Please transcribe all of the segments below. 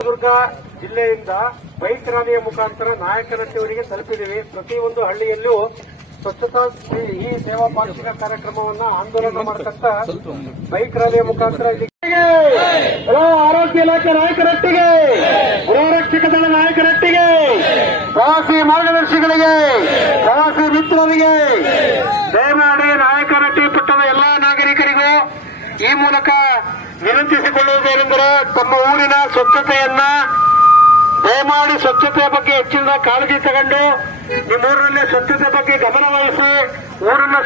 ಚಿತ್ರದುರ್ಗ ಜಿಲ್ಲೆಯಿಂದ ಬೈಕ್ ರ್ಯಾಲಿಯ ಮುಖಾಂತರ ನಾಯಕನಹಟ್ಟಿಯವರಿಗೆ ತಲುಪಿದ್ದೀವಿ. ಪ್ರತಿಯೊಂದು ಹಳ್ಳಿಯಲ್ಲೂ ಸ್ವಚ್ಛತಾ ಈ ಸೇವಾ ಪಾಕ್ಷಿಕ ಕಾರ್ಯಕ್ರಮವನ್ನ ಆಂದೋಲನ ಮಾಡತಕ್ಕ ಬೈಕ್ ರ್ಯಾಲಿಯ ಮುಖಾಂತರ ಆರೋಗ್ಯ ಇಲಾಖೆ ನಾಯಕರೊಟ್ಟಿಗೆ, ಗೃಹರಕ್ಷಕ ದಳ ನಾಯಕರೊಟ್ಟಿಗೆ, ಪ್ರವಾಸಿ ಮಾರ್ಗದರ್ಶಿಗಳಿಗೆ, ಪ್ರವಾಸಿ ಮಿತ್ರರಿಗೆ, ದಯಮಾಡಿ ನಾಯಕನಹಟ್ಟಿ ಪಟ್ಟಣದ ಎಲ್ಲಾ ನಾಗರಿಕರಿಗೂ ಈ ಮೂಲಕ ವಿನಂತಿಸಿಕೊಳ್ಳುವುದೇನೆಂದರೆ ತಮ್ಮ ಊರಿನ ಸ್ವಚ್ಛತೆಯನ್ನ ದಯಮಾಡಿ ಸ್ವಚ್ಛತೆಯ ಬಗ್ಗೆ ಹೆಚ್ಚಿನ ಕಾಳಜಿ ತಗೊಂಡು ನಿಮ್ಮೂರಿನಲ್ಲಿ ಸ್ವಚ್ಛತೆ ಬಗ್ಗೆ ಗಮನ ವಹಿಸಿ ಊರನ್ನ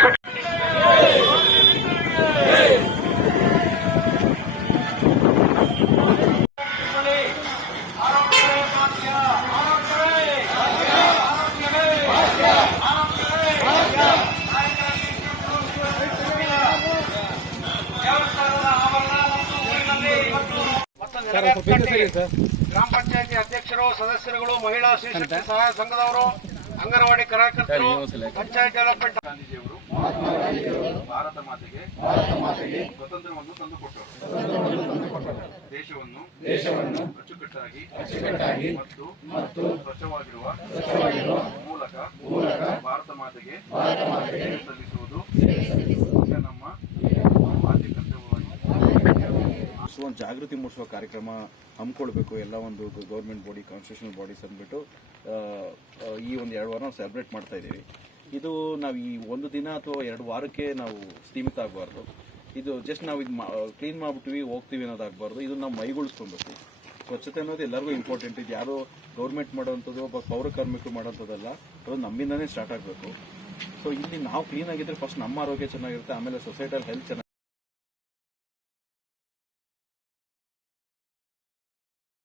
ಗ್ರಾಮ ಪಂಚಾಯತಿ ಅಧ್ಯಕ್ಷರು, ಸದಸ್ಯರುಗಳು, ಮಹಿಳಾ ಶಿಶು ಸಹಾಯ ಸಂಘದವರು, ಅಂಗನವಾಡಿ ಕಾರ್ಯಕರ್ತರು, ಪಂಚಾಯತ್ ಡೆವಲಪ್ಮೆಂಟ್ ಗಾಂಧೀಜಿಯವರು ಭಾರತ ಮಾತೆಗೆ ಸ್ವಾತಂತ್ರ್ಯವನ್ನು ತಂದುಕೊಟ್ಟರು. ದೇಶವನ್ನು ಅಚ್ಚುಕಟ್ಟಾಗಿ ಮತ್ತು ಸ್ವಚ್ಛವಾಗಿರುವ ಮೂಲಕ ಭಾರತ ಮಾತೆಗೆ ಸಲ್ಲಿಸುವುದು ನಮ್ಮ ಆದ್ಯ ಕರ್ತವ್ಯವಾಗಿದೆ. ಒಂದು ಜಾಗೃತಿ ಮೂಡಿಸುವ ಕಾರ್ಯಕ್ರಮ ಹಮ್ಮಿಕೊಳ್ಬೇಕು. ಎಲ್ಲ ಒಂದು ಗೌರ್ಮೆಂಟ್ ಬಾಡಿ, ಕಾನ್ಸ್ಟಿಟ್ಯೂಷನಲ್ ಬಾಡೀಸ್ ಅಂದ್ಬಿಟ್ಟು ಈ ಒಂದು 2 ವಾರ ನಾವು ಸೆಲೆಬ್ರೇಟ್ ಮಾಡ್ತಾ ಇದ್ದೀವಿ. ಇದು ನಾವು ಈ ಒಂದು ದಿನ ಅಥವಾ 2 ವಾರಕ್ಕೆ ನಾವು ಸೀಮಿತ ಆಗಬಾರ್ದು. ಇದು ಜಸ್ಟ್ ನಾವು ಇದು ಕ್ಲೀನ್ ಮಾಡ್ಬಿಟ್ಟಿವಿ ಹೋಗ್ತೀವಿ ಅನ್ನೋದಾಗಬಾರ್ದು. ಇದು ನಾವು ಮೈಗೂಡಿಸ್ಕೊಬೇಕು. ಸ್ವಚ್ಛತೆ ಅನ್ನೋದು ಎಲ್ಲರಿಗೂ ಇಂಪಾರ್ಟೆಂಟ್. ಇದು ಯಾರೋ ಗೌರ್ಮೆಂಟ್ ಮಾಡೋವಂಥದ್ದು, ಒಬ್ಬ ಪೌರ ಕಾರ್ಮಿಕರು ಮಾಡೋಂಥದ್ದಲ್ಲ, ಅದು ನಮ್ಮಿಂದನೇ ಸ್ಟಾರ್ಟ್ ಆಗಬೇಕು. ಸೊ ಇಲ್ಲಿ ನಾವು ಕ್ಲೀನ್ ಆಗಿದ್ರೆ ಫಸ್ಟ್ ನಮ್ಮ ಆರೋಗ್ಯ ಚೆನ್ನಾಗಿರುತ್ತೆ, ಆಮೇಲೆ ಸೊಸೈಟಿಯಲ್ಲಿ ಹೆಲ್ತ್ ಚೆನ್ನಾಗಿ